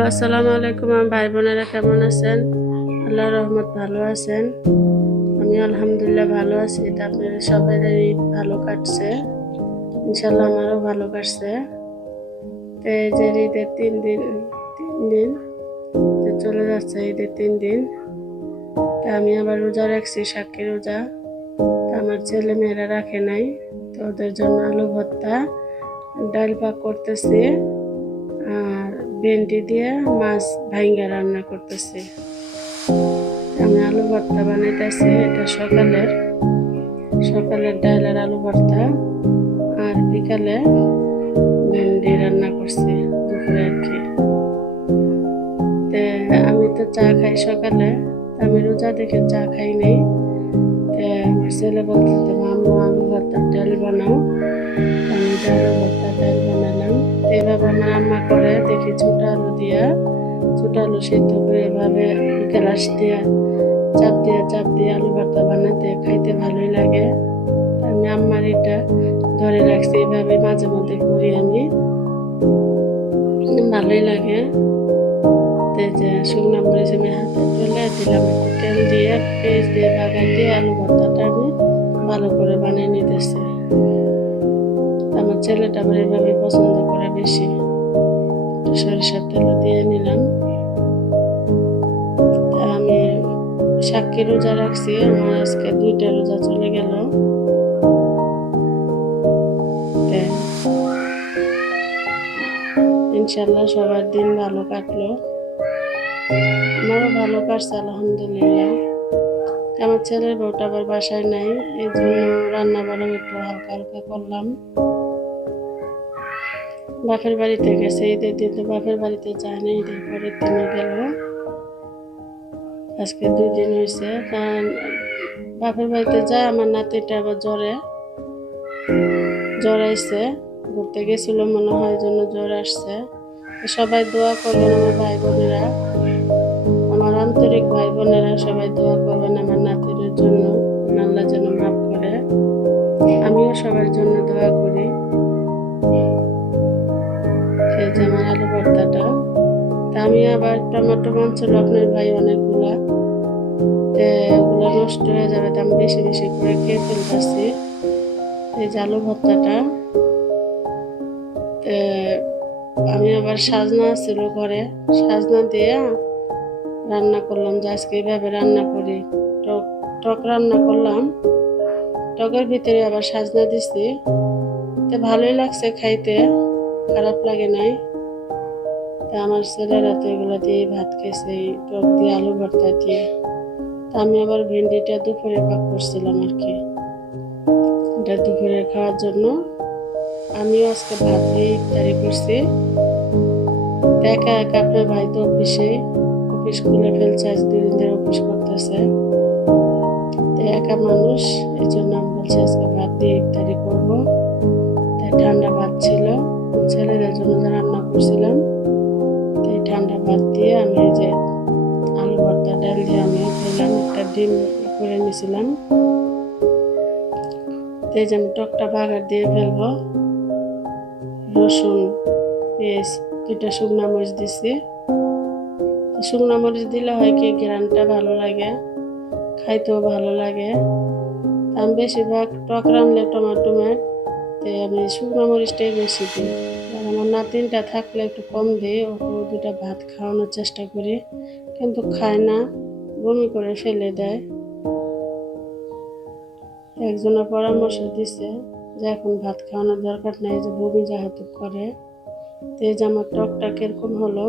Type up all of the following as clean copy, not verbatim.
Hello, আসসালামু আলাইকুম। আমার ভাই বোনেরা কেমন আছেন? আল্লাহর রহমত ভালো আছেন। আমি আলহামদুলিল্লাহ ভালো আছি। তা আপনাদের সবাই ঈদ ভালো কাটছে, ইনশাল্লাহ আমারও ভালো কাটছে। তো এই যে ঈদের তিন দিন চলে যাচ্ছে, ঈদের 3 দিন। তা আমি আবার রোজা রাখছি, সাক্ষী রোজা। তা আমার ছেলে মেয়েরা রাখে নাই, তো ওদের জন্য আলু ভর্তা, ডাল পাক করতেছি আর ভেন্ডি দিয়ে মাছ ভাইঙ্গা রান্না করতেছি। আমি আলু ভর্তা বানাইতেছি, এটা সকালের ডাল আর আলু ভর্তা, আর বিকালে ভেন্ডি রান্না করছি দুপুরে আর কি। আমি তো চা খাই সকালে, আমি রোজা দেখে চা খাই নাই। আমার ছেলে বলতে আম্মু আলু ভর্তার ডাল বানাও, আমি আলু ভর্তার ডাল বানালাম। এভাবে আমার আম্মা করে দেখি ছোট আলু সিদ্ধ করে এভাবে গ্লাস দিয়ে চাপ দিয়ে আলু ভর্তা বানাতে খাইতে ভালোই লাগে। আমি আম্মার এটা ধরে রাখছি, এভাবে মাঝে মধ্যে করি আমি, ভালোই লাগে। যে শুকনো মরিচ আমি হাতে তুলে দিলাম, একটু তেল দিয়ে পেঁয়াজ দিয়ে বাগার দিয়ে আলু ভর্তাটা আমি ভালো করে বানিয়ে নিতেছি। আমার ছেলেটা আবার এভাবে পছন্দ করে বেশি। একটু সরিষার তেল দিয়ে নিলাম। আমি সাক্ষী রোজা রাখছি, আমার আজকে 2টা রোজা চলে গেল। ইনশাল্লাহ সবার দিন ভালো কাটলো, আমারও ভালো কাটছে আলহামদুলিল্লাহ। আমার ছেলের বউটা আবার বাসায় নাই, এই জন্য রান্না বান্না একটু হালকা হালকা করলাম। বাপের বাড়িতে গেছে, ঈদের দিন তো বাপের বাড়িতে যায় না, ঈদের পরের দিনে গেল। আজকে 2 দিন হয়েছে। কারণ বাপের বাড়িতে যায়, আমার নাতিটা আবার জ্বর আইছে, ঘুরতে গেছিল মনে হয়, জন্য জ্বর আসছে। সবাই দোয়া করবেন আমার ভাই বোনেরা, আমার আন্তরিক ভাই বোনেরা, সবাই দোয়া করবেন আমার নাতির জন্য, আল্লাহ যেন মাফ করে। আমিও সবার জন্য দোয়া করি। এই যে আমার আলু ভর্তাটা, আমি আবার টমেটো আনছিল আপনার ভাই অনেকগুলা, ওগুলো নষ্ট হয়ে যাবে, আমি বেশি বেশি করে খেয়ে ফেলতেছি। এই যে আলু ভর্তাটা, আমি আবার সাজনা ছিল ঘরে, সাজনা দিয়ে রান্না করলাম, যে আজকে এইভাবে রান্না করি। টক রান্না করলাম, টকের ভিতরে আবার সাজনা দিছি, তো ভালোই লাগছে খাইতে, খারাপ লাগে নাই। তা আমার ছেলেরা তো এগুলো দিয়ে ভাত খাইছে, টক দিয়ে আলু ভর্তা দিয়ে। তা আমি আবার ভেন্ডিটা দুপুরে পাক করছিলাম আর কি, এটা দুপুরে খাওয়ার জন্য। আমিও আজকে ভাত দিয়ে ইফতারি করছি। একা একা আপনার ভাই তো অফিস খুলে ফেলছে, আজ 2 দিন ধরে অফিস করতেছে, একা মানুষ, এই জন্য আমি বলছি আজকে ভাত দিয়ে ইফতারি করবো। তাই ঠান্ডা ভাত ছিল, ছেলেদের জন্য রান্না করছিলাম, তাই ঠান্ডা ভাত দিয়ে আমি এই যে আলু ভর্তা ডাল দিয়ে আমিও খেলাম, একটা ডিম করে নিয়েছিলাম। এই যে আমি টকটা বাগার দিয়ে ফেলবো, রসুন পেঁয়াজ 2টা শুকনো মরিচ দিছি। শুকনো মরিচ দিলে হয় কি ঘ্রাণটা ভালো লাগে, খাইতেও ভালো লাগে। আমি বেশিরভাগ টক রান্নলে টমেটো আমি শুকনো মরিচটাই বেশি দিই। আর আমার নাতিনটা থাকলে একটু কম দিই, ওকে 2টা ভাত খাওয়ানোর চেষ্টা করি, কিন্তু খায় না, বমি করে ফেলে দেয়। একজনের পরামর্শ দিছে যে এখন ভাত খাওয়ানোর দরকার নেই, যে বমি যেহেতু করে। তো এই যে আমার টকটা কিরকম হলো,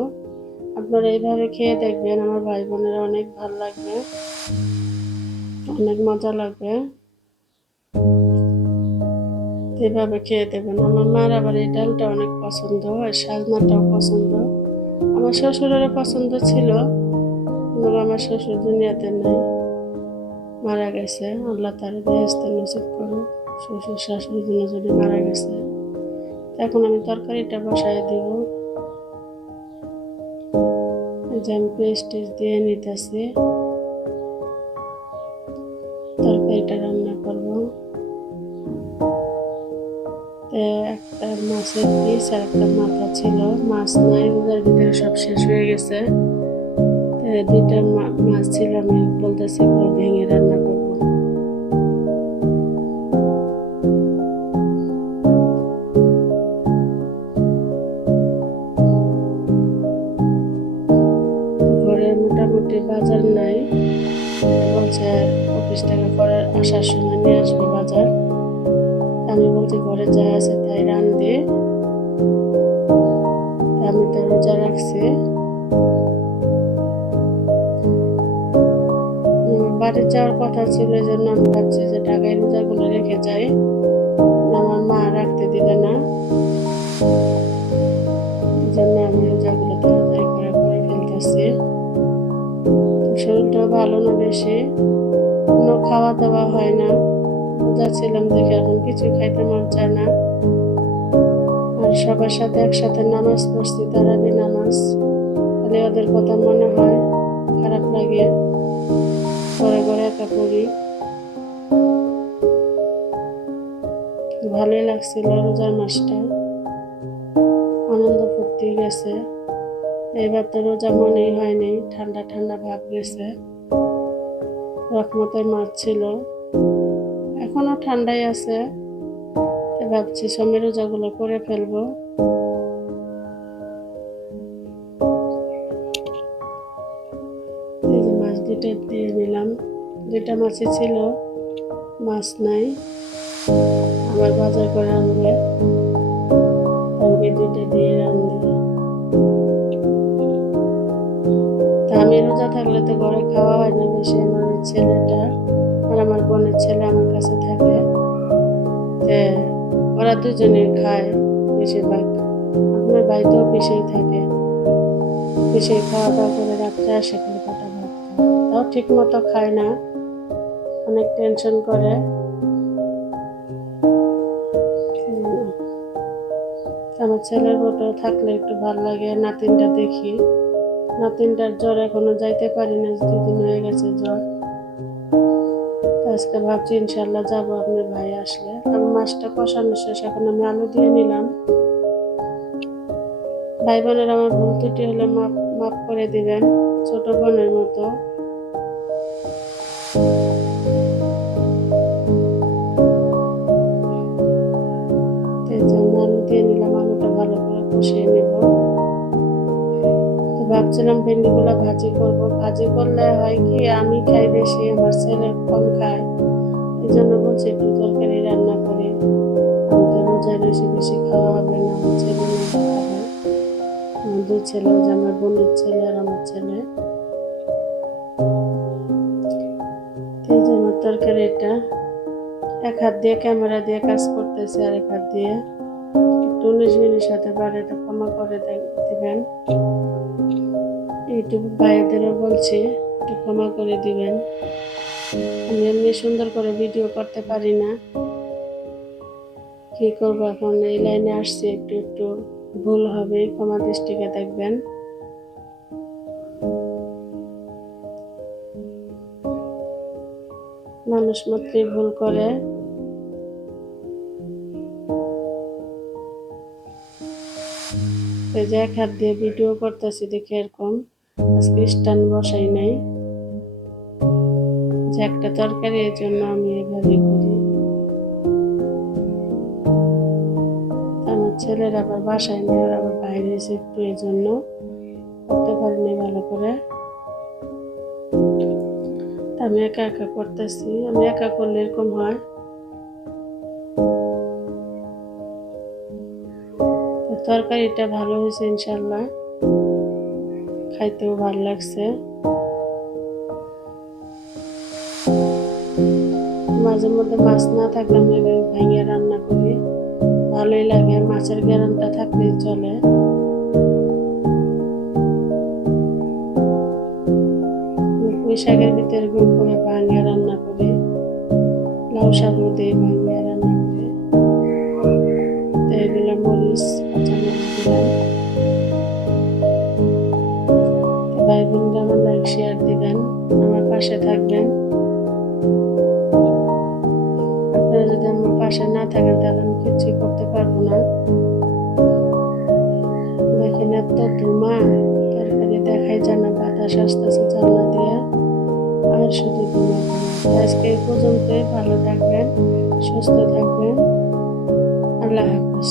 আপনারা এইভাবে খেয়ে দেখবেন, আমার ভাই বোনেরা অনেক ভালো লাগবে, অনেক মজা লাগবে। এভাবে খেয়ে দেবেন। আমার মার আবার এই ডালটা অনেক পছন্দ, আর সাজনাটাও পছন্দ। আমার শ্বশুরেরও পছন্দ ছিল, কিন্তু আমার শ্বশুর দুনিয়াতে নাই, মারা গেছে, আল্লাহ তার বেহেশতে নসিব করুক। শ্বশুর শাশুড়ি দুজনে মারা গেছে। এখন আমি তরকারিটা বসায় দিব, যে আমি পেস্ট দিয়ে নিতেছি, তরকারিটা রান্না করব। একটা মাছের পিস আর একটা মাথা ছিল, মাছ নাই, রোজার ভিতরে সব শেষ হয়ে গেছে। দুইটা মাছ ছিল, আমি বলতেছি এগুলো ভেঙে রান্না করবো। ঘরে মোটামুটি বাজার নাই, বলছে অফিস থেকে পরে আসার সময় নিয়ে আসবে বাজার। আমি বলছি ঘরে যা আছে তাই রান্ধি, আমি তো রোজা রাখছি। বাড়ি যাওয়ার কথা ছিল, এই জন্য আমি ভাবছি যে ঢাকায় রোজাগুলো রেখে যাই, আমার মা রাখতে দিবে না, এই জন্য আমি রোজাগুলো তাড়াতাড়ি করে ফেলতেছি। শরীরটাও ভালো না বেশি, কোনো খাওয়া দাওয়া হয় না, রোজা ছিলাম দেখে এখন কিছু খাইতে মন চায় না। আর সবার সাথে একসাথে নামাজ পড়ছি, তারাবি নামাজ, খালি ওদের কথা মনে হয়, খারাপ লাগে, ঘরে ঘরে একা পড়ি। ভালোই লাগছিল রোজার মাসটা, আনন্দ ফুর্তি গেছে। এইবার তো রোজা মনেই হয়নি, ঠান্ডা ঠান্ডা ভাব গেছে। রকমতের মাছ ছিল, এখনো ঠান্ডাই আছে, ভাবছি সময় রোজাগুলো করে ফেলবো। এই যে মাছ দুটো দিয়ে নিলাম, দুইটা মাছই ছিল, মাছ নাই, আবার বাজার করে আনবে, আমি দুইটা দিয়ে রান্ধি। তা আমি রোজা থাকলে তো ঘরে খাওয়া হয় না বেশি, আমার ছেলেটা আর আমার বোনের ছেলে আমার কাছে থাকে, ওরা দুজনে খায় বেশিরভাগ। আমার বাড়িতেও পিসেই থাকে, পিসেই খাওয়া দাওয়া করে রাত্রে আসে, করে কটা ভাত খায়, তাও ঠিক মতো খায় না, অনেক টেনশন করে। আমার ছেলের মতো থাকলে একটু ভালো লাগে, নাতিনটা দেখি, নাতিনটার জ্বর এখনো যাইতে পারি না, 2 দিন হয়ে গেছে জ্বর। আজকে ভাবছি ইনশাল্লাহ যাবো আপনার ভাই আসলে। আমার মাছটা কষানো শেষ, এখন আমি আলু দিয়ে নিলাম। ভাই বোনের আমার ভুল ত্রুটি হলে মাফ করে দিবেন, ছোট বোনের মতো। আলু দিয়ে নিলাম, আলুটা ভালো করে কষিয়ে নেব। তো ভাবছিলাম ভেন্ডিগুলো ভাজি করব, ভাজি করলে হয় কি আমি খাই বেশি, আমার ছেলে কম খায়, এই জন্য বলছি একটু তরকারি রান্না করি। আমি তো রোজায় বেশি বেশি খাওয়া হবে না, আমার ছেলে মেয়ে খাবে, আমার 2 ছেলে, যে আমার বোনের ছেলে আর আমার ছেলে। এই যে আমার তরকারিটা, এক হাত দিয়ে ক্যামেরা দিয়ে কাজ করতেছে, আর এক হাত দিয়ে একটু 19 মিনিট সাথে পারে, এটা ক্ষমা করে দিবেন। ইউটিউব ভাইদেরও বলছি একটু ক্ষমা করে দিবেন, আমি এমনি সুন্দর করে ভিডিও করতে পারি না, কি করবো এখন, এই লাইনে আসছি, একটু একটু ভুল হবে, ক্ষমা দৃষ্টিকে দেখবেন। মানুষ মাত্রই ভুল করে। এই যে এক হাত দিয়ে ভিডিও করতেছি দেখে এরকম, আজকে স্ট্যান্ড বসাই নাই, যে একটা তরকারি, এর জন্য আমি এভাবে করি। আমার ছেলের আবার বাসায় নেই, ওর আবার বাইরে এসে একটু, এই জন্য করতে পারিনি ভালো করে। আমি একা একা করতেছি, আমি একা করলে এরকম হয়। তরকারিটা ভালো হয়েছে ইনশাল্লাহ, খাইতেও ভালো লাগছে। মাঝে মধ্যে মাছ না থাকলে আমি এভাবে ভেঙে রান্না করি, ভালোই লাগে, মাছের গ্যারান্টা থাকলেই চলে। পুঁই শাকের ভিতরে গুম করে ভাঙিয়ে রান্না করি, লাউ শাকও দিয়ে ভাঙিয়ে রান্না করি। তো এগুলো মরিচ, কাঁচামরিচ দিলাম। ভাই বোনরা আমার লাইক শেয়ার দিবেন, আমার পাশে থাকবেন। আপনারা যদি আমার বাসায় না থাকেন তাহলে আমি কিছুই করতে পারবো না। দেখেন এত ধুমা, তরকারি দেখাই যায় না, বাতাস আসতেছে জানলা দিয়া, আর শুধু ধুমা ধুমা। আজকে এই পর্যন্তই, ভালো থাকবেন, সুস্থ থাকবেন, আল্লাহ হাফেজ।